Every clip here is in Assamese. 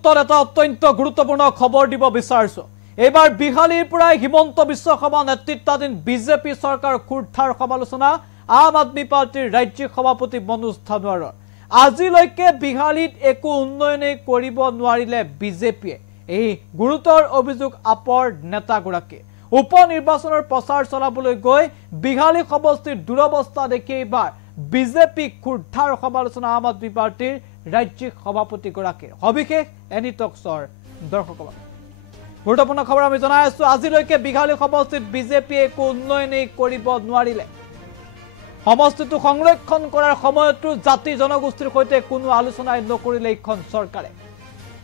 মুহূৰ্তত এটা অত্যন্ত গুৰুত্বপূৰ্ণ খবৰ দিব বিচাৰিছো। এইবাৰ বিহালীৰ পৰা হিমন্ত বিশ্ব শৰ্মা নেতৃত্বাধীন বিজেপি চৰকাৰ কুৰ্ঠাৰ সমালোচনা আম আদমি পাৰ্টিৰ ৰাজ্যিক সভাপতি মনোজ ধানোৱাৰৰ। আজিলৈকে বিহালীত একো উন্নয়নেই কৰিব নোৱাৰিলে বিজেপিয়ে, এই গুৰুতৰ অভিযোগ আপৰ নেতাগৰাকী। উপ নিৰ্বাচনৰ প্ৰচাৰ চলাবলৈ গৈ বিহালী সমষ্টিৰ দুৰৱস্থা দেখি এইবাৰ বিজেপি কুৰ্ঠাৰ সমালোচনা আম আদমি পাৰ্টিৰ ৰাজ্যিক সভাপতিগৰাকীৰ। সবিশেষ এনি টক্সৰ দৰ্শকক গুৰুত্বপূৰ্ণ খবৰ আমি জনাই আছো। আজিলৈকে বিহালী সমষ্টিত বিজেপিয়ে একো উন্নয়নেই কৰিব নোৱাৰিলে। সমষ্টিটো সংৰক্ষণ কৰাৰ সময়তো জাতি জনগোষ্ঠীৰ সৈতে কোনো আলোচনাই নকৰিলে এইখন চৰকাৰে।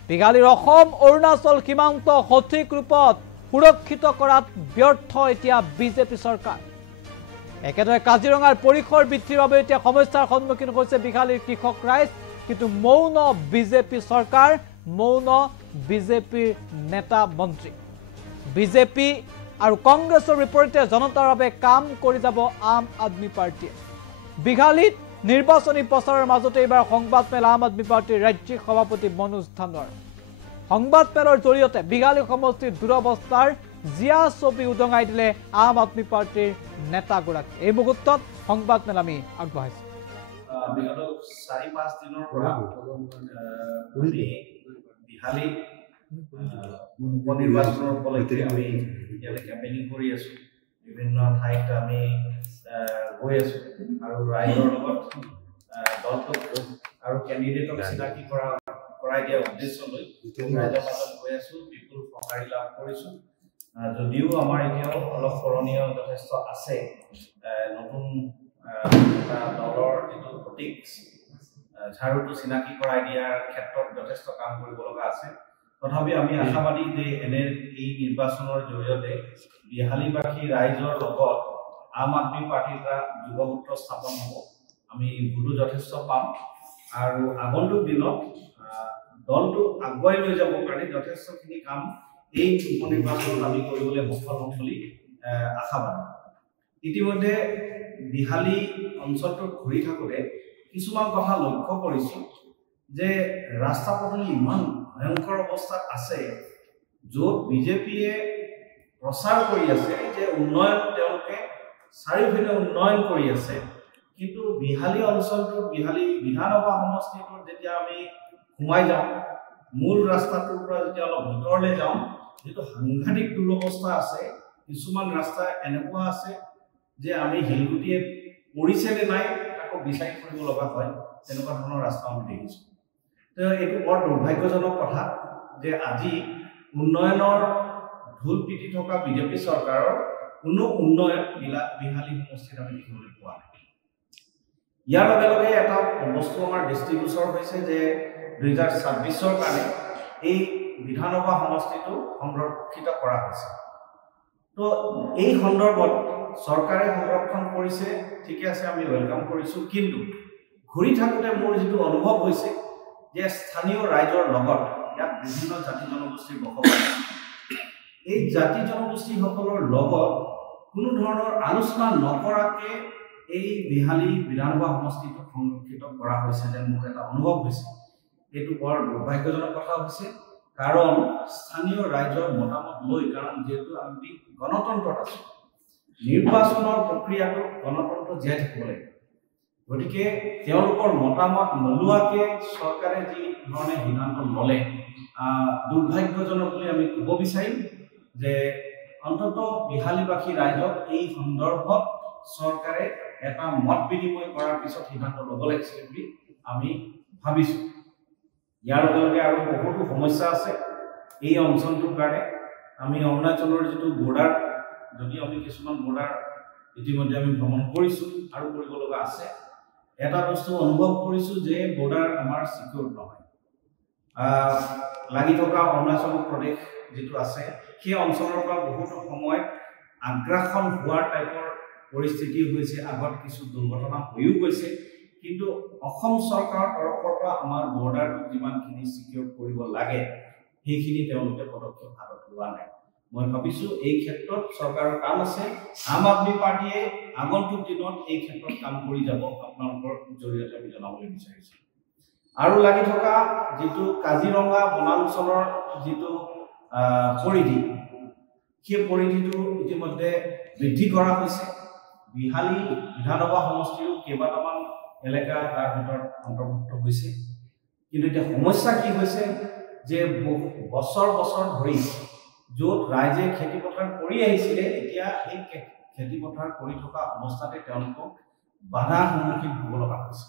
বিহালীৰ অসম অৰুণাচল সীমান্ত সঠিক ৰূপত সুৰক্ষিত কৰাত ব্যৰ্থ এতিয়া বিজেপি চৰকাৰ। একেদৰে কাজিৰঙাৰ পৰিসৰ বৃদ্ধিৰ বাবে এতিয়া সমস্যাৰ সন্মুখীন হৈছে বিহালীৰ কৃষক ৰাইজ। কিন্তু মৌন বিজেপি চৰকাৰ, মৌন বিজেপিৰ নেতা মন্ত্ৰী। বিজেপি আৰু কংগ্ৰেছৰ বিপৰীতে জনতাৰ বাবে কাম কৰি যাব আম আদমি পাৰ্টিয়ে। বিহালীত নিৰ্বাচনী প্ৰচাৰৰ মাজতে এইবাৰ সংবাদমেল আম আদমি পাৰ্টিৰ ৰাজ্যিক সভাপতি মনোজ ধানোৱাৰ। সংবাদমেলৰ জৰিয়তে বিহালী সমষ্টিৰ দুৰৱস্থাৰ জিয়া ছবি উদঙাই দিলে আম আদমি পাৰ্টিৰ নেতাগৰাকী। এই মুহূৰ্তত সংবাদমেল আমি আগবঢ়াইছো। বিগত ৪-৫ দিনৰ পৰা বিহালী উপনিৰ্বাচনৰ উপলক্ষে আমি ইয়াতে কেম্পেইনিং কৰি আছো। বিভিন্ন ঠাইত আমি গৈ আছো আৰু ৰাইজৰ লগত দলটোক আৰু কেণ্ডিডেটক চিনাকি কৰাই দিয়া উদ্দেশ্য লৈ ৰাইজৰ মাজত গৈ আছো। বিপুল সঁহাৰি লাভ কৰিছো। যদিও আমাৰ এতিয়াও অলপ কৰণীয় যথেষ্ট আছে, নতুন দলৰ যিটো প্ৰতীক ঝাৰুটো চিনাকি কৰাই দিয়াৰ ক্ষেত্ৰত যথেষ্ট কাম কৰিব লগা আছে। তথাপি আমি আশাবাদী যে এই নিৰ্বাচনৰ জৰিয়তে বিহালীবাসী ৰাইজৰ লগত আম আদমি পাৰ্টিৰ এটা যুগসূত্ৰ স্থাপন হ'ব। আমি ভোটো যথেষ্ট পাম আৰু আগন্তুক দিনত দলটো আগুৱাই লৈ যাবৰ কাৰণে যথেষ্টখিনি কাম এই উপনিৰ্বাচনত আমি কৰিবলৈ সফল হ'ম বুলি আশাবাদী। ইতিমধ্যে বিহালী অঞ্চলটোত ঘূৰি থাকোঁতে কিছুমান কথা লক্ষ্য কৰিছোঁ যে ৰাস্তা পদূলি ইমান ভয়ংকৰ অৱস্থাত আছে, য'ত বিজেপিয়ে প্ৰচাৰ কৰি আছে যে উন্নয়ন, তেওঁলোকে চাৰিওফালে উন্নয়ন কৰি আছে। কিন্তু বিহালী অঞ্চলটোত, বিহালী বিধানসভা সমষ্টিটোত যেতিয়া আমি সোমাই যাওঁ, মূল ৰাস্তাটোৰ পৰা যেতিয়া অলপ ভিতৰলৈ যাওঁ, যিটো সাংঘাতিক দুৰৱস্থা আছে। কিছুমান ৰাস্তা এনেকুৱা আছে যে আমি শিলগুটিয়ে পৰিছে নে নাই তাকো বিচাৰি ফুৰিব লগা হয়। তেনেকুৱা ধৰণৰ ৰাস্তা আমি দেখিছোঁ। তো এইটো বৰ দুৰ্ভাগ্যজনক কথা যে আজি উন্নয়নৰ ঢোল পিটি থকা বিজেপি চৰকাৰৰ কোনো উন্নয়ন বিহালী সমষ্টিত আমি দেখিবলৈ পোৱা নাই। ইয়াৰ লগে লগে এটা বস্তু আমাৰ দৃষ্টিগোচৰ হৈছে যে 2026ৰ কাৰণে এই বিধানসভা সমষ্টিটো সংৰক্ষিত কৰা হৈছে। তো এই সন্দৰ্ভত চৰকাৰে সংৰক্ষণ কৰিছে, ঠিকে আছে, আমি ৱেলকাম কৰিছোঁ। কিন্তু ঘূৰি থাকোঁতে মোৰ যিটো অনুভৱ হৈছে যে স্থানীয় ৰাইজৰ লগত ইয়াত বিভিন্ন জাতি জনগোষ্ঠীৰ বসবাস, এই জাতি জনগোষ্ঠীসকলৰ লগত কোনো ধৰণৰ আলোচনা নকৰাকৈ এই বিহালী বিধানসভা সমষ্টিটো সংৰক্ষিত কৰা হৈছে যেন মোৰ এটা অনুভৱ হৈছে। এইটো বৰ দুৰ্ভাগ্যজনক কথা হৈছে, কাৰণ স্থানীয় ৰাইজৰ মতামত লৈ, কাৰণ যিহেতু আমি গণতন্ত্ৰত আছোঁ, নিৰ্বাচনৰ প্ৰক্ৰিয়াটো গণতন্ত্ৰ জীয়াই থাকিব লাগিব। গতিকে তেওঁলোকৰ মতামত নোলোৱাকৈ চৰকাৰে যি ধৰণে সিদ্ধান্ত ল'লে দুৰ্ভাগ্যজনক বুলি আমি ক'ব বিচাৰিম যে অন্ততঃ বিহালীবাসী ৰাইজক এই সন্দৰ্ভত চৰকাৰে এটা মত বিনিময় কৰাৰ পিছত সিদ্ধান্ত ল'ব লাগিছিল বুলি আমি ভাবিছোঁ। ইয়াৰ লগে লগে আৰু বহুতো সমস্যা আছে এই অঞ্চলটোৰ কাৰণে। আমি অৰুণাচলৰ যিটো বৰ্ডাৰ, যদিও আমি কিছুমান বৰ্ডাৰ ইতিমধ্যে আমি ভ্ৰমণ কৰিছোঁ আৰু কৰিব লগা আছে, এটা বস্তু অনুভৱ কৰিছোঁ যে বৰ্ডাৰ আমাৰ চিকিউৰ নহয়। লাগি থকা অৰুণাচল প্ৰদেশ যিটো আছে, সেই অঞ্চলৰ পৰা বহুতো সময়ত আগ্ৰাসন হোৱাৰ টাইপৰ পৰিস্থিতি হৈছে। আগত কিছু দুৰ্ঘটনা হৈও গৈছে, কিন্তু অসম চৰকাৰৰ তৰফৰ পৰা আমাৰ বৰ্ডাৰটো যিমানখিনি চিকিউৰ কৰিব লাগে সেইখিনি তেওঁলোকে পদক্ষেপ হাতত লোৱা নাই। মই ভাবিছোঁ এই ক্ষেত্ৰত চৰকাৰৰ কাম আছে। আম আদমি পাৰ্টিয়ে আগন্তুক দিনত এই ক্ষেত্ৰত কাম কৰি যাব, আপোনালোকৰ জৰিয়তে আমি জনাবলৈ বিচাৰিছোঁ। আৰু লাগি থকা যিটো কাজিৰঙা বনাঞ্চলৰ যিটো পৰিধি, সেই পৰিধিটো ইতিমধ্যে বৃদ্ধি কৰা হৈছে। বিহালী বিধানসভা সমষ্টিৰো কেইবাটামান এলেকা তাৰ ভিতৰত অন্তৰ্ভুক্ত হৈছে। কিন্তু এতিয়া সমস্যা কি হৈছে যে বছৰ বছৰ ধৰি য'ত ৰাইজে খেতি পথাৰ কৰি আহিছিলে, এতিয়া এই খেতি পথাৰ কৰি থকা অৱস্থাতে তেওঁলোকক বাধাৰ সন্মুখীন হ'ব লগা হৈছে।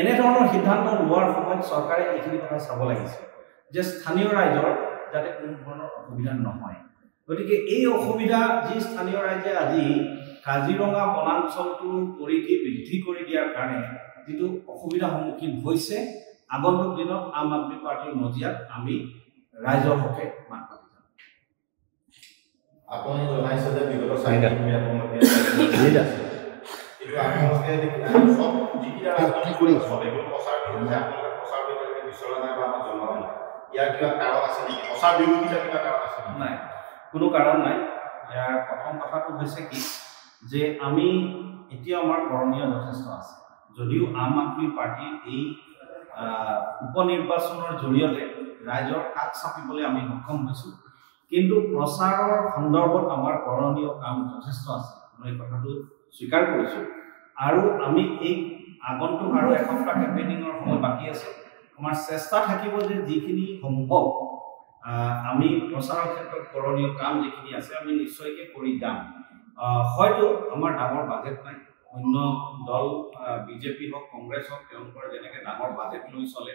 এনেধৰণৰ সিদ্ধান্ত লোৱাৰ সময়ত চৰকাৰে এইখিনি কথা চাব লাগিছে যে স্থানীয় ৰাইজৰ যাতে কোনো ধৰণৰ অসুবিধা নহয়। গতিকে এই অসুবিধা যি স্থানীয় ৰাইজে আজি কাজিৰঙা বনাঞ্চলটোৰ পৰিধি বৃদ্ধি কৰি দিয়াৰ কাৰণে যিটো অসুবিধাৰ সন্মুখীন হৈছে, আগন্তুক দিনত আম আদমি পাৰ্টিৰ মজিয়াত আমি ৰাইজৰ হকে মাত মাতি যাম। আপুনি জনাইছে যে বিগত 4 দিন আপোনালোকে আপোনালোকে সব যিকেইটা ৰাজনৈতিক কৰি সবেবোৰ প্ৰচাৰ কৰিছে, আপোনালোকে প্ৰচাৰ কৰিবলৈ বিচৰা নাই বা আমাক জনোৱা নাই। ইয়াৰ কিবা কাৰণ আছে নেকি? প্ৰচাৰ বিৰোধিতা কিবা কাৰণ আছে নেকি? নাই, কোনো কাৰণ নাই। ইয়াৰ প্ৰথম কথাটো হৈছে কি যে আমি এতিয়া আমাৰ কৰণীয় যথেষ্ট আছে। যদিও আম আদমি পাৰ্টিৰ এই উপনিৰ্বাচনৰ জৰিয়তে ৰাইজৰ কাষ চাপিবলৈ আমি সক্ষম হৈছোঁ, কিন্তু প্ৰচাৰৰ সন্দৰ্ভত আমাৰ কৰণীয় কাম যথেষ্ট আছে। মই এই কথাটো স্বীকাৰ কৰিছোঁ। আৰু আমি এই আগন্তুক আৰু এসপ্তাহ কেম্পেইনিঙৰ সময় বাকী আছে। আমাৰ চেষ্টা থাকিব যে যিখিনি সম্ভৱ আমি প্ৰচাৰৰ ক্ষেত্ৰত কৰণীয় কাম যিখিনি আছে আমি নিশ্চয়কৈ কৰি যাম। হয়তো আমাৰ ডাঙৰ বাজেট নাই। অন্য দল বিজেপি হওক কংগ্ৰেছ হওক তেওঁলোকৰ যেনেকৈ ডাঙৰ বাজেট লৈ চলে,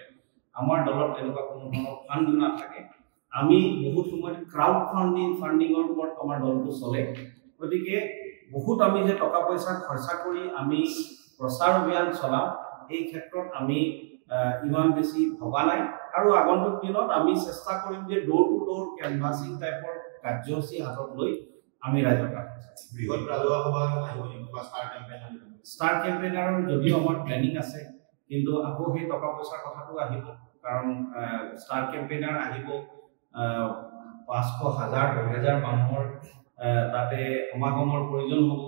আমাৰ দলত তেনেকুৱা কোনো ধৰণৰ ফাণ্ড নাথাকে। আমি বহুত সময়ত ক্ৰাউড ফাণ্ডিঙৰ ওপৰত আমাৰ দলটো চলে। গতিকে বহুত আমি যে টকা পইচা খৰচা কৰি আমি প্ৰচাৰ অভিযান চলাম, এই ক্ষেত্ৰত আমি ইমান বেছি ভবা নাই। আৰু আগন্তুক দিনত আমি চেষ্টা কৰিম যে ডোৰ টু ডোৰ কেনভাছিং টাইপৰ কাৰ্যসূচী হাতত লৈ আমি ৰাইজক বৃহৎ ৰাজহুৱা সভা আহিব বা ষ্টাৰ কেম্পেইনাৰৰ যদিও আমাৰ প্লেনিং আছে, কিন্তু আকৌ সেই টকা পইচাৰ কথাটো আহিব। কাৰণ ষ্টাৰ কেম্পেইনাৰ আহিব, 500, 1000, 2000 মানুহৰ তাতে সমাগমৰ প্ৰয়োজন হ'ব।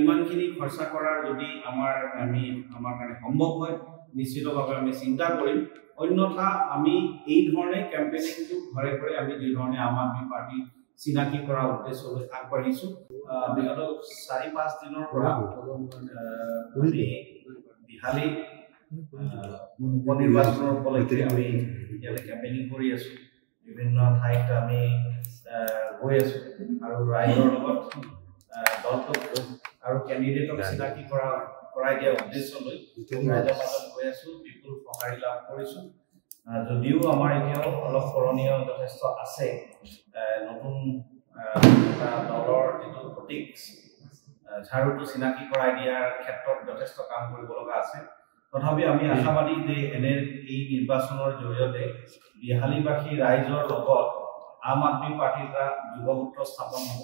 ইমানখিনি খৰচা কৰাৰ যদি আমাৰ কাৰণে সম্ভৱ হয়, নিশ্চিতভাৱে আমি চিন্তা কৰিম। অন্যথা আমি এই ধৰণে কেম্পেইনিংটো ঘৰে ঘৰে আমি যি ধৰণে আম আদমি পাৰ্টি চিনাকি কৰাৰ উদ্দেশ্য লৈ আগবাঢ়িছোঁ। বিগত 4-5 দিনৰ পৰা আমি বিহালী উপনিৰ্বাচনৰ উপলক্ষে আমি ইয়াতে কেম্পেইনিং কৰি আছোঁ। বিভিন্ন ঠাইত আমি গৈ আছোঁ আৰু ৰাইজৰ লগত দলটোক আৰু কেণ্ডিডেটক চিনাকি কৰাই দিয়াৰ উদ্দেশ্য লৈ ৰাইজৰ মাজত গৈ আছোঁ। বিপুল সঁহাৰি লাভ কৰিছোঁ। যদিও আমাৰ এতিয়াও অলপ কৰণীয় যথেষ্ট আছে, নতুন দলৰ যিটো প্ৰতীক ঝাৰুটো চিনাকি কৰাই দিয়াৰ ক্ষেত্ৰত যথেষ্ট কাম কৰিব লগা আছে। তথাপি আমি আশাবাদী যে এই নিৰ্বাচনৰ জৰিয়তে বিহালীবাসী ৰাইজৰ লগত আম আদমি পাৰ্টিৰ এটা যুগসূত্ৰ স্থাপন হ'ব।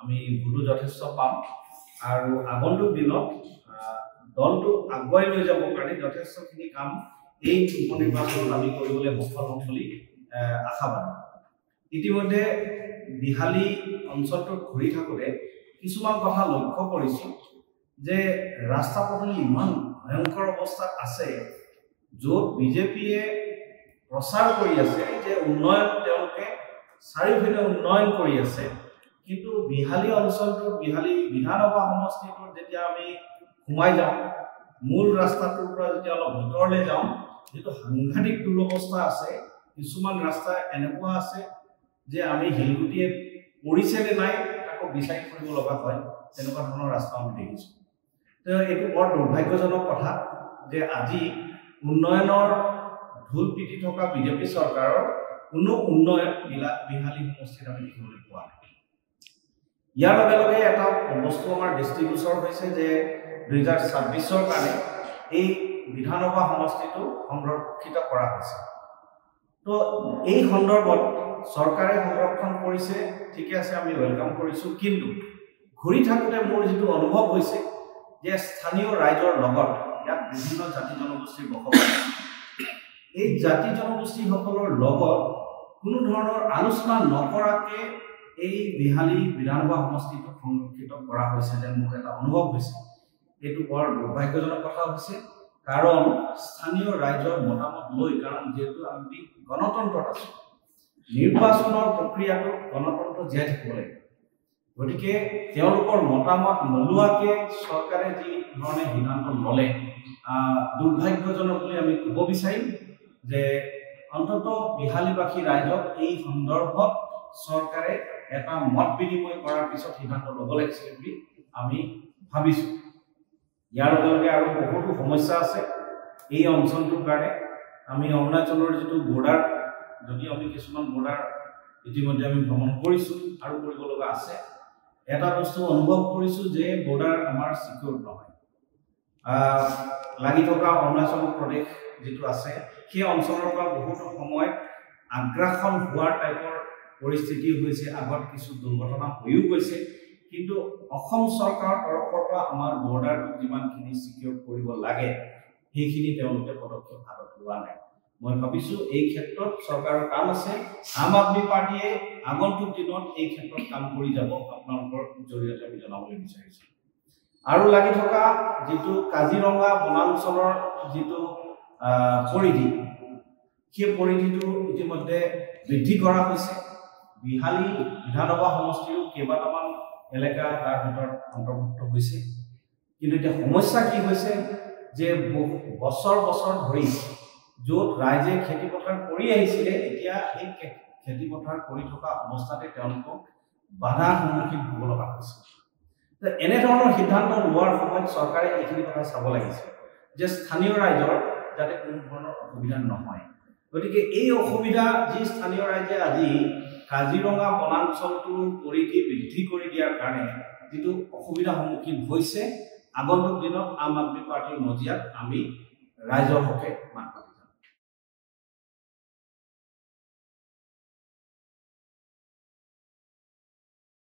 আমি ভোটো যথেষ্ট পাম আৰু আগন্তুক দিনত দলটো আগুৱাই লৈ যাবৰ কাৰণে যথেষ্টখিনি কাম এই উপনিৰ্বাচনত আমি কৰিবলৈ সফল হ'ম বুলি আশাবাদী। ইতিমধ্যে বিহালী অঞ্চলটোত ঘূৰি থাকোঁতে কিছুমান কথা লক্ষ্য কৰিছোঁ যে ৰাস্তা পদূলি ইমান ভয়ংকৰ অৱস্থাত আছে, য'ত বিজেপিয়ে প্ৰচাৰ কৰি আছে যে উন্নয়ন, তেওঁলোকে চাৰিওফালে উন্নয়ন কৰি আছে। কিন্তু বিহালী অঞ্চলটোত, বিহালী বিধানসভা সমষ্টিটোত যেতিয়া আমি সোমাই যাওঁ, মূল ৰাস্তাটোৰ পৰা যেতিয়া অলপ ভিতৰলৈ যাওঁ, যিটো সাংঘাতিক দুৰৱস্থা আছে। কিছুমান ৰাস্তা এনেকুৱা আছে যে আমি শিলগুটিয়ে পৰিছে নে নাই তাকো বিচাৰি ফুৰিব লগা হয়। তেনেকুৱা ধৰণৰ ৰাস্তা আমি দেখিছোঁ। তো এইটো বৰ দুৰ্ভাগ্যজনক কথা যে আজি উন্নয়নৰ ঢোল পিটি থকা বিজেপি চৰকাৰৰ কোনো উন্নয়ন বিহালী সমষ্টিত আমি দেখিবলৈ পোৱা নাই। ইয়াৰ লগে লগে এটা বস্তু আমাৰ দৃষ্টিগোচৰ হৈছে যে 2026ৰ কাৰণে এই বিধানসভা সমষ্টিটো সংৰক্ষিত কৰা হৈছে। তো এই সন্দৰ্ভত চৰকাৰে সংৰক্ষণ কৰিছে, ঠিকে আছে, আমি ৱেলকাম কৰিছোঁ। কিন্তু ঘূৰি থাকোঁতে মোৰ যিটো অনুভৱ হৈছে যে স্থানীয় ৰাইজৰ লগত ইয়াত বিভিন্ন জাতি জনগোষ্ঠীৰ বসবাস, এই জাতি জনগোষ্ঠীসকলৰ লগত কোনো ধৰণৰ আলোচনা নকৰাকৈ এই বিহালী বিধানসভা সমষ্টিটো সংৰক্ষিত কৰা হৈছে যেন মোৰ এটা অনুভৱ হৈছে। এইটো বৰ দুৰ্ভাগ্যজনক কথা হৈছে। কাৰণ স্থানীয় ৰাইজৰ মতামত লৈ, কাৰণ যেহেতু আমি গণতন্ত্ৰত আছো, নিৰ্বাচনৰ প্ৰক্ৰিয়াটো গণতন্ত্ৰ জীয়াই থাকিব লাগিব। গতিকে তেওঁলোকৰ মতামত নোলোৱাকে চৰকাৰে যি ধৰণে সিদ্ধান্ত ল'লে দুৰ্ভাগ্যজনক বুলি আমি ক'ব বিচাৰিম যে অন্তত বিহালীবাসী ৰাইজক এই সন্দৰ্ভত চৰকাৰে এটা মত বিনিময় কৰাৰ পিছত সিদ্ধান্ত ল'ব লাগিছিল বুলি আমি ভাবিছো। ইয়াৰ লগে লগে আৰু বহুতো সমস্যা আছে এই অঞ্চলটোৰ কাৰণে। আমি অৰুণাচলৰ যিটো বৰ্ডাৰ, যদি আমি কিছুমান বৰ্ডাৰ ইতিমধ্যে আমি ভ্ৰমণ কৰিছো আৰু কৰিব লগা আছে, এটা বস্তু অনুভৱ কৰিছো যে বৰ্ডাৰ আমাৰ সিকিউৰ নহয়। লাগি থকা অৰুণাচল প্ৰদেশ যিটো আছে সেই অঞ্চলৰ পৰা বহুতো সময়ত আগ্ৰাসন হোৱাৰ টাইপৰ পৰিস্থিতি হৈছে। আগত কিছু দুৰ্ঘটনা হৈও গৈছে, কিন্তু অসম চৰকাৰৰ তৰফৰ পৰা আমাৰ বৰ্ডাৰটো যিমানখিনি সিকিউৰ কৰিব লাগে সেইখিনি তেওঁলোকে পদক্ষেপ হাতত লোৱা নাই। মই ভাবিছো এই ক্ষেত্ৰত চৰকাৰৰ কাম আছে। আম আদমি পাৰ্টিয়ে আগন্তুক দিনত এই ক্ষেত্ৰত কাম কৰি যাব, আপোনালোকৰ জৰিয়তে আমি জনাবলৈ বিচাৰিছো। আৰু লাগি থকা যিটো কাজিৰঙা বনাঞ্চলৰ যিটো পৰিধি, সেই পৰিধিটো ইতিমধ্যে বৃদ্ধি কৰা হৈছে। বিহালী বিধানসভা সমষ্টিৰো কেইবাটামান এলেকা তাৰ ভিতৰত অন্তৰ্ভুক্ত হৈছে। কিন্তু এতিয়া সমস্যা কি হৈছে যে বছৰ বছৰ ধৰি য'ত ৰাইজে খেতি পথাৰ কৰি আহিছিলে, এতিয়া এই খেতি পথাৰ কৰি থকা অৱস্থাতে তেওঁলোকক বাধাৰ সন্মুখীন হ'ব লগা হৈছে। এনেধৰণৰ সিদ্ধান্ত লোৱাৰ সময়ত চৰকাৰে এইখিনি কথা চাব লাগিছে যে স্থানীয় ৰাইজৰ যাতে কোনো ধৰণৰ অসুবিধা নহয়। গতিকে এই অসুবিধা যি স্থানীয় ৰাইজে আজি কাজিৰঙা বনাঞ্চলটোৰ পৰিধি বৃদ্ধি কৰি দিয়াৰ কাৰণে যিটো অসুবিধাৰ সন্মুখীন হৈছে, আগন্তুক দিনত আম আদমি পাৰ্টিৰ মজিয়াত আমি ৰাইজৰ হকে মাত